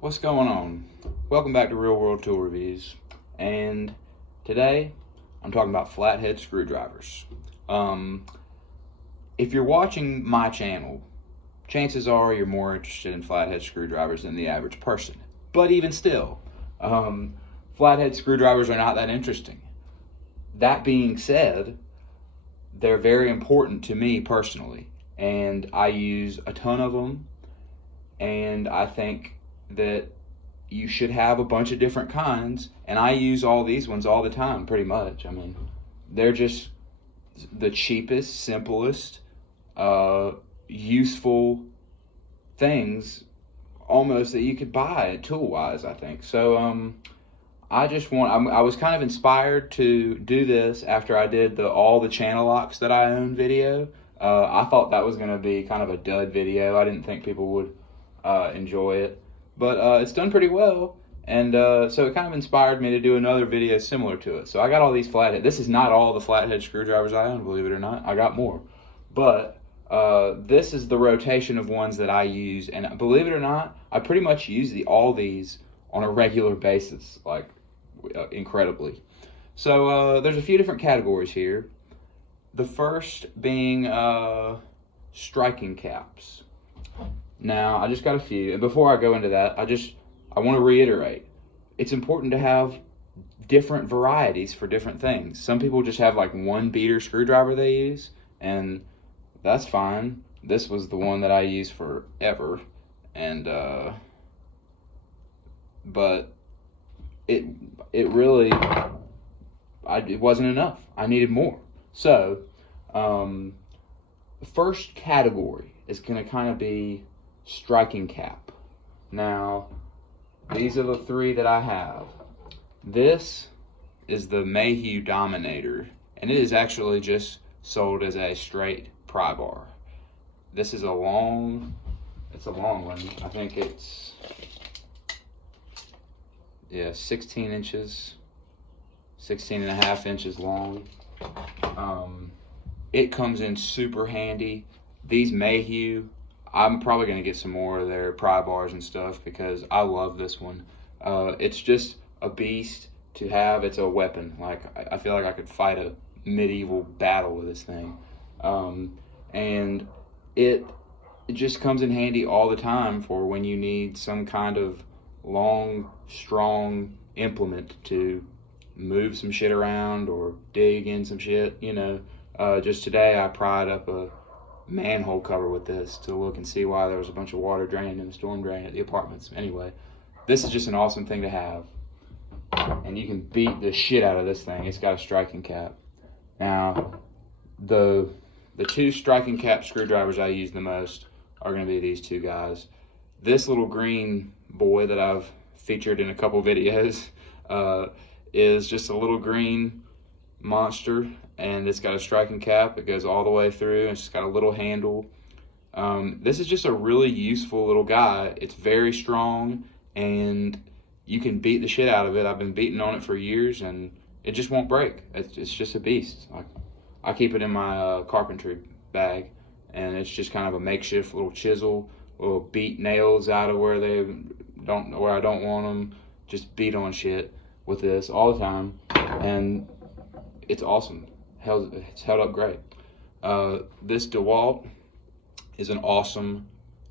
What's going on? Welcome back to Real World Tool Reviews, and today I'm talking about flathead screwdrivers. If you're watching my channel, chances are you're more interested in flathead screwdrivers than the average person. But even still, flathead screwdrivers are not that interesting. That being said, they're very important to me personally, and I use a ton of them, and I think that you should have a bunch of different kinds, and I use all these ones all the time pretty much. I mean, they're just the cheapest, simplest, useful things almost that you could buy tool wise, I think. So I was kind of inspired to do this after I did the all the channel locks that I own video. I thought that was going to be kind of a dud video. I didn't think people would enjoy it. But it's done pretty well, and so it kind of inspired me to do another video similar to it. So I got all these flathead. This is not all the flathead screwdrivers I own, believe it or not. I got more. But this is the rotation of ones that I use, and believe it or not, I pretty much use all these on a regular basis, like incredibly. So there's a few different categories here. The first being striking caps. Now, I just got a few, and before I go into that, I want to reiterate, it's important to have different varieties for different things. Some people just have like one beater screwdriver they use, and that's fine. This was the one that I used forever, and but it really, it wasn't enough. I needed more. So, the first category is going to kind of be striking cap. Now, these are the three that I have. This is the Mayhew Dominator, and it is actually just sold as a straight pry bar. This is it's a long one. I think it's 16 inches, 16 and a half inches long. It comes in super handy. These Mayhew, I'm probably going to get some more of their pry bars and stuff because I love this one. It's just a beast to have. It's a weapon. Like, I feel like I could fight a medieval battle with this thing. And it just comes in handy all the time for when you need some kind of long, strong implement to move some shit around or dig in some shit, you know. Just today I pried up a manhole cover with this to look and see why there was a bunch of water draining in the storm drain at the apartments. Anyway, this is just an awesome thing to have, and you can beat the shit out of this thing. It's got a striking cap. Now, the two striking cap screwdrivers I use the most are going to be these two guys. This little green boy that I've featured in a couple videos is just a little green monster, and it's got a striking cap. It goes all the way through, and it's just got a little handle. This is just a really useful little guy. It's very strong, and you can beat the shit out of it. I've been beating on it for years, and it just won't break. It's just a beast. I keep it in my carpentry bag, and it's just kind of a makeshift little chisel. Will beat nails out of where I don't want them. Just beat on shit with this all the time, and it's awesome. It's held up great. This DeWalt is an awesome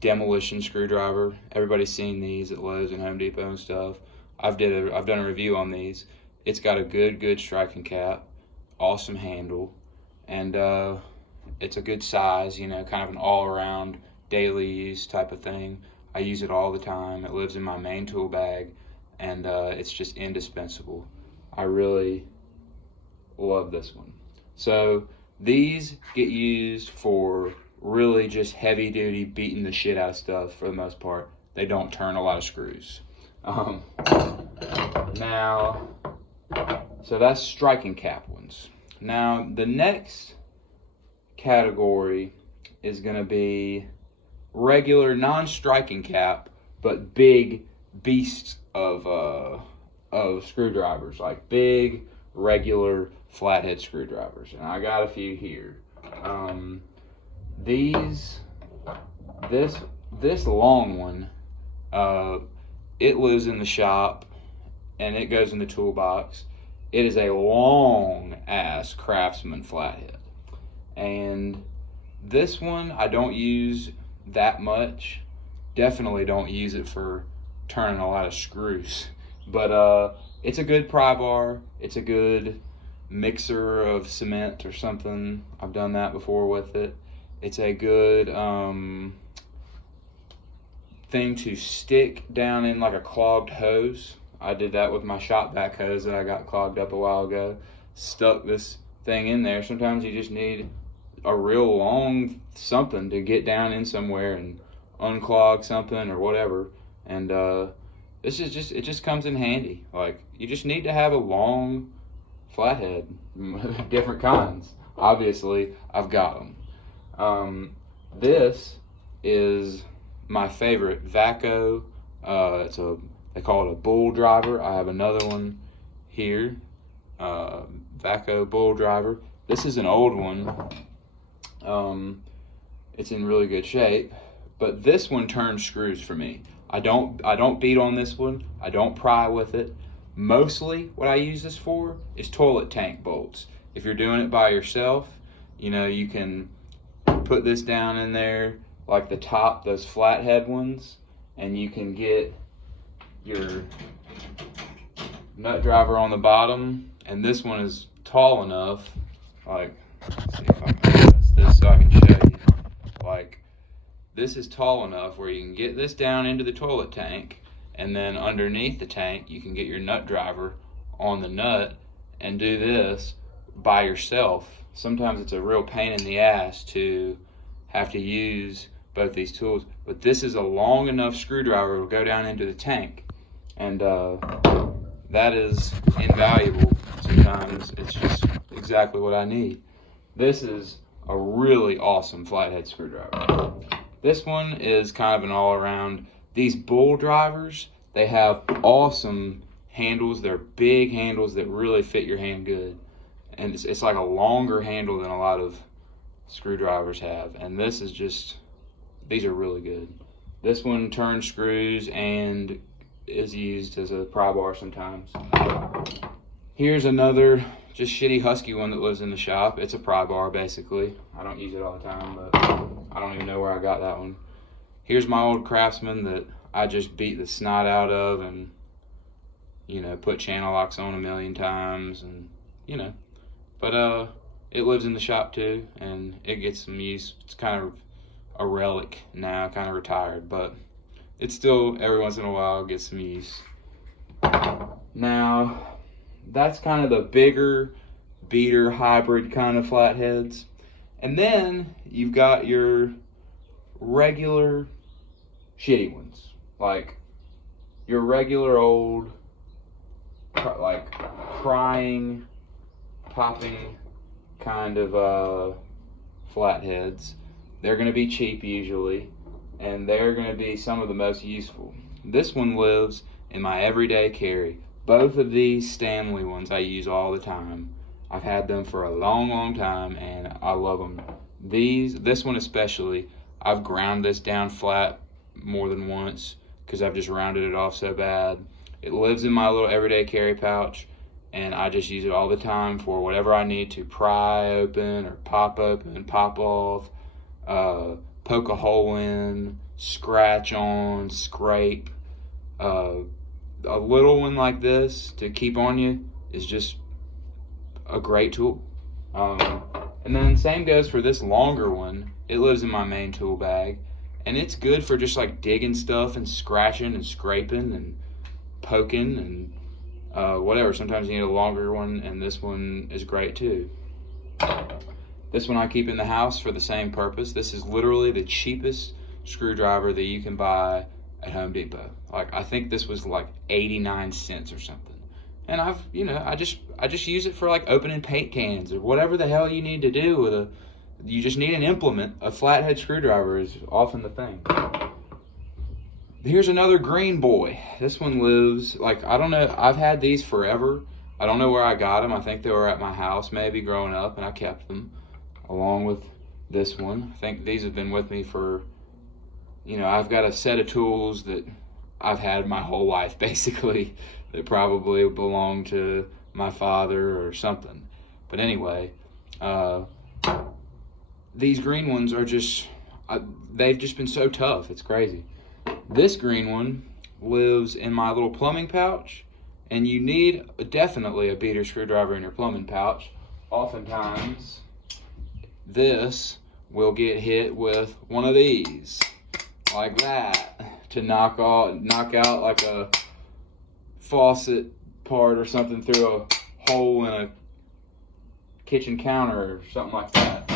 demolition screwdriver. Everybody's seen these at Lowe's and Home Depot and stuff. I've done a review on these. It's got a good striking cap, awesome handle, and it's a good size. You know, kind of an all-around daily use type of thing. I use it all the time. It lives in my main tool bag, and it's just indispensable. I really love this one. So these get used for really just heavy duty beating the shit out of stuff for the most part. They don't turn a lot of screws. Now, so that's striking cap ones. Now the next category is going to be regular non-striking cap but big beasts of screwdrivers, like big regular flathead screwdrivers, and I got a few here. This long one it lives in the shop and it goes in the toolbox. It is a long ass Craftsman flathead. And this one I don't use that much. Definitely don't use it for turning a lot of screws. But it's a good pry bar. It's a good mixer of cement or something. I've done that before with it. It's a good thing to stick down in like a clogged hose. I did that with my shop vac hose that I got clogged up a while ago. Stuck this thing in there. Sometimes you just need a real long something to get down in somewhere and unclog something or whatever. And it just comes in handy. Like, you just need to have a long flathead, different kinds. Obviously, I've got them. This is my favorite Vaco. They call it a bull driver. I have another one here, Vaco bull driver. This is an old one. It's in really good shape, but this one turns screws for me. I don't beat on this one. I don't pry with it. Mostly what I use this for is toilet tank bolts. If you're doing it by yourself, you know, you can put this down in there like the top, those flathead ones, and you can get your nut driver on the bottom. And this one is tall enough, like, let's see if I can adjust this so I can show you. Like, this is tall enough where you can get this down into the toilet tank, and then underneath the tank you can get your nut driver on the nut and do this by yourself. Sometimes it's a real pain in the ass to have to use both these tools, but this is a long enough screwdriver to go down into the tank, and that is invaluable. Sometimes it's just exactly what I need. This is a really awesome flathead screwdriver. This one is kind of an all-around. These bull drivers, they have awesome handles. They're big handles that really fit your hand good. And it's like a longer handle than a lot of screwdrivers have. And this is just, these are really good. This one turns screws and is used as a pry bar sometimes. Here's another just shitty Husky one that lives in the shop. It's a pry bar basically. I don't use it all the time, but I don't even know where I got that one. Here's my old Craftsman that I just beat the snot out of and, you know, put channel locks on a million times, and, you know, but it lives in the shop too, and it gets some use. It's kind of a relic now, kind of retired, but it still every once in a while gets some use. Now, that's kind of the bigger beater hybrid kind of flatheads. And then you've got your regular shitty ones, like your regular old, like prying, popping kind of flatheads. They're going to be cheap usually, and they're going to be some of the most useful. This one lives in my everyday carry. Both of these Stanley ones I use all the time. I've had them for a long time, and I love them. This one especially, I've ground this down flat more than once because I've just rounded it off so bad. It lives in my little everyday carry pouch, and I just use it all the time for whatever I need to pry open or pop open, pop off, poke a hole in, scratch on, scrape. A little one like this to keep on you is just a great tool. And then same goes for this longer one. It lives in my main tool bag, and it's good for just like digging stuff and scratching and scraping and poking and whatever. Sometimes you need a longer one, and this one is great too. This one I keep in the house for the same purpose. This is literally the cheapest screwdriver that you can buy at Home Depot. Like, I think this was like 89 cents or something. And I just use it for like opening paint cans or whatever the hell you need to do with you just need an implement. A flathead screwdriver is often the thing. Here's another green boy. This one lives, like, I don't know, I've had these forever. I don't know where I got them. I think they were at my house maybe growing up, and I kept them along with this one. I think these have been with me for, you know, I've got a set of tools that I've had my whole life, basically. That probably belonged to my father or something. But anyway, these green ones are just, they've just been so tough. It's crazy. This green one lives in my little plumbing pouch, and you need definitely a beater screwdriver in your plumbing pouch. Oftentimes, this will get hit with one of these, like that, to knock out like a faucet part or something through a hole in a kitchen counter or something like that.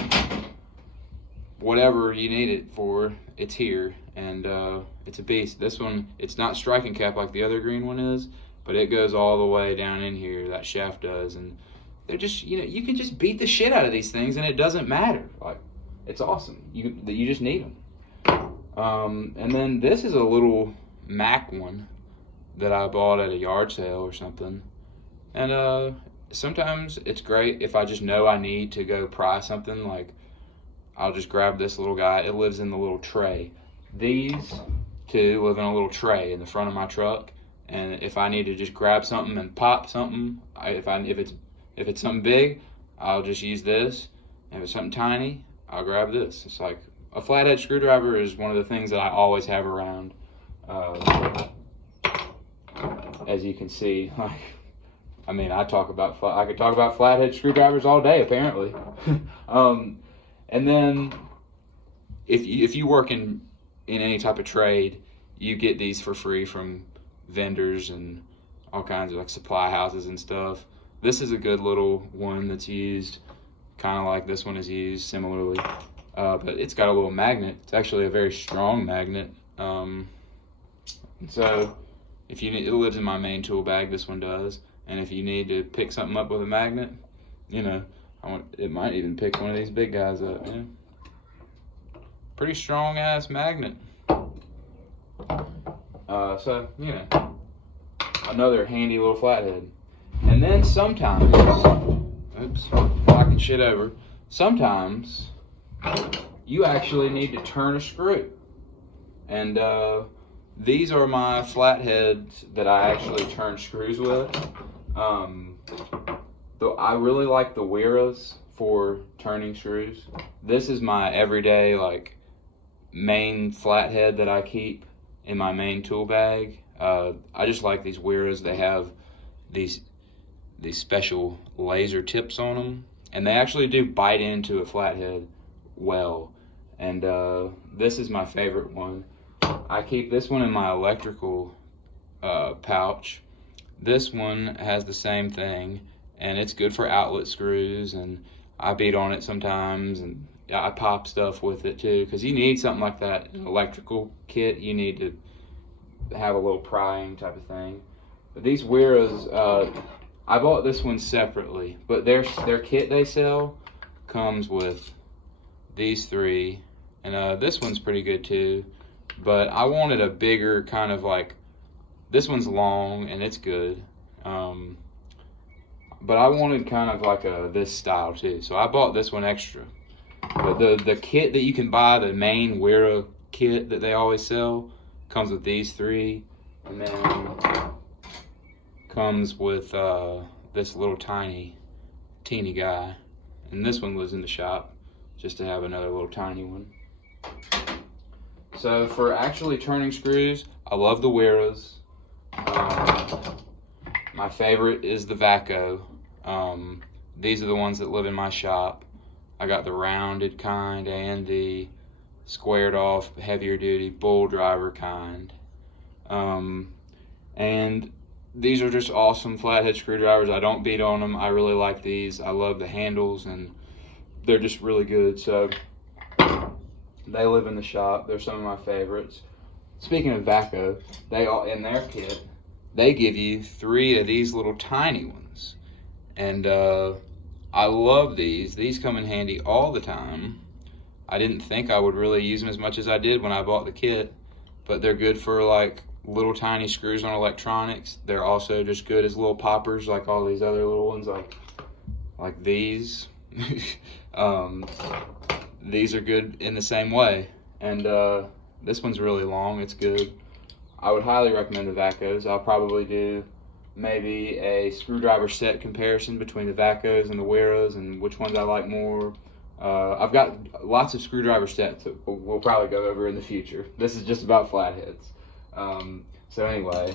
Whatever you need it for, it's here, and it's a beast. This one, it's not striking cap like the other green one is, but it goes all the way down in here, that shaft does, and they're just, you can just beat the shit out of these things and it doesn't matter. Like, it's awesome. You just need them. And then this is a little Mac one that I bought at a yard sale or something. And sometimes it's great if I just know I need to go pry something. Like, I'll just grab this little guy. It lives in the little tray. These two live in a little tray in the front of my truck. And if I need to just grab something and pop something, if it's something big, I'll just use this. And if it's something tiny, I'll grab this. It's like a flathead screwdriver is one of the things that I always have around. As you can see, I mean, I could talk about flathead screwdrivers all day, apparently. And then if you work in any type of trade, you get these for free from vendors and all kinds of like supply houses and stuff. This is a good little one that's used kind of like this one is used similarly, but it's got a little magnet. It's actually a very strong magnet. So if you need, it lives in my main tool bag, this one does, and if you need to pick something up with a magnet, it might even pick one of these big guys up. Pretty strong ass magnet. So another handy little flathead. And then sometimes, oops, knocking shit over. Sometimes you actually need to turn a screw. And these are my flatheads that I actually turn screws with. Though I really like the Weras for turning screws. This is my everyday like main flathead that I keep in my main tool bag. I just like these Weras. They have these special laser tips on them, and they actually do bite into a flathead well. And this is my favorite one. I keep this one in my electrical pouch. This one has the same thing, and it's good for outlet screws, and I beat on it sometimes, and I pop stuff with it too, because you need something like that. An electrical kit, you need to have a little prying type of thing. But these Weras, I bought this one separately, but their kit they sell comes with these three, and this one's pretty good too. But I wanted a bigger kind of like, this one's long and it's good, but I wanted kind of like this style too. So I bought this one extra. But the kit that you can buy, the main Wera kit that they always sell, comes with these three, and then comes with this little teeny guy. And this one was in the shop just to have another little tiny one. So for actually turning screws, I love the Weras. My favorite is the Vaco. These are the ones that live in my shop. I got the rounded kind and the squared off, heavier duty bull driver kind. And these are just awesome flathead screwdrivers. I don't beat on them. I really like these. I love the handles, and they're just really good. So they live in the shop. They're some of my favorites. Speaking of Vaco, in their kit, they give you 3 of these little tiny ones. And I love these. These come in handy all the time. I didn't think I would really use them as much as I did when I bought the kit, but they're good for like little tiny screws on electronics. They're also just good as little poppers, like all these other little ones, like these. These are good in the same way. And this one's really long. It's good. I would highly recommend the Vacos. I'll probably do maybe a screwdriver set comparison between the Vacos and the Weros and which ones I like more. I've got lots of screwdriver sets that we'll probably go over in the future. This is just about flatheads. So anyway,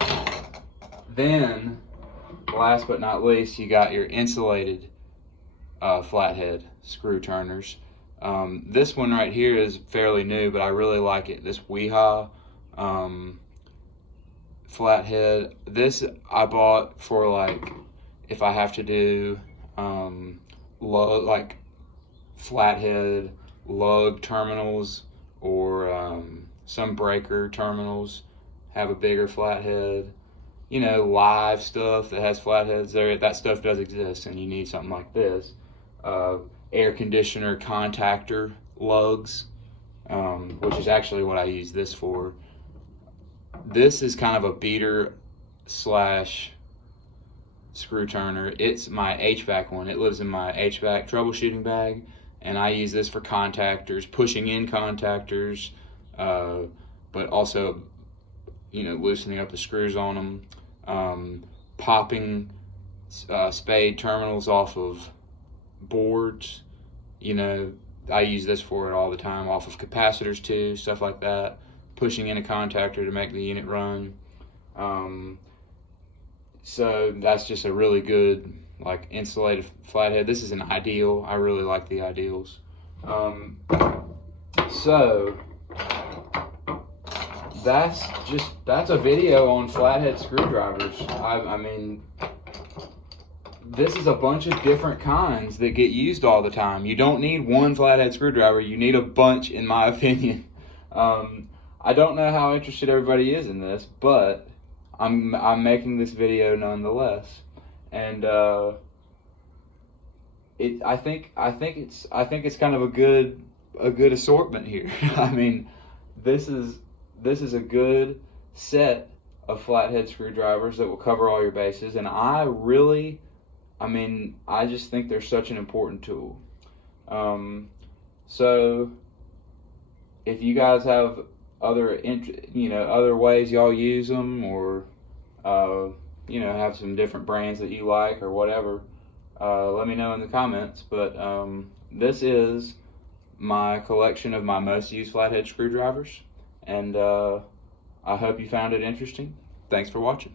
then last but not least, you got your insulated flathead screw turners. This one right here is fairly new, but I really like it. This Weehaw flathead. This I bought for like if I have to do like flathead lug terminals or some breaker terminals have a bigger flathead. You know, live stuff that has flatheads there, that stuff does exist, and you need something like this. Air conditioner contactor lugs, which is actually what I use this for. This is kind of a beater slash screw turner. It's my HVAC one. It lives in my HVAC troubleshooting bag, and I use this for contactors, pushing in contactors, but also, you know, loosening up the screws on them, popping spade terminals off of boards. You know, I use this for it all the time, off of capacitors too, stuff like that, pushing in a contactor to make the unit run. So that's just a really good like insulated flathead. This is an ideal. I really like the ideals. So that's a video on flathead screwdrivers. I mean, this is a bunch of different kinds that get used all the time. You don't need one flathead screwdriver. You need a bunch, in my opinion. I don't know how interested everybody is in this, but I'm making this video nonetheless, and I think it's kind of a good assortment here. I mean, this is a good set of flathead screwdrivers that will cover all your bases, and I just think they're such an important tool. So if you guys have other ways y'all use them, or have some different brands that you like or whatever, let me know in the comments. But this is my collection of my most used flathead screwdrivers, and I hope you found it interesting. Thanks for watching.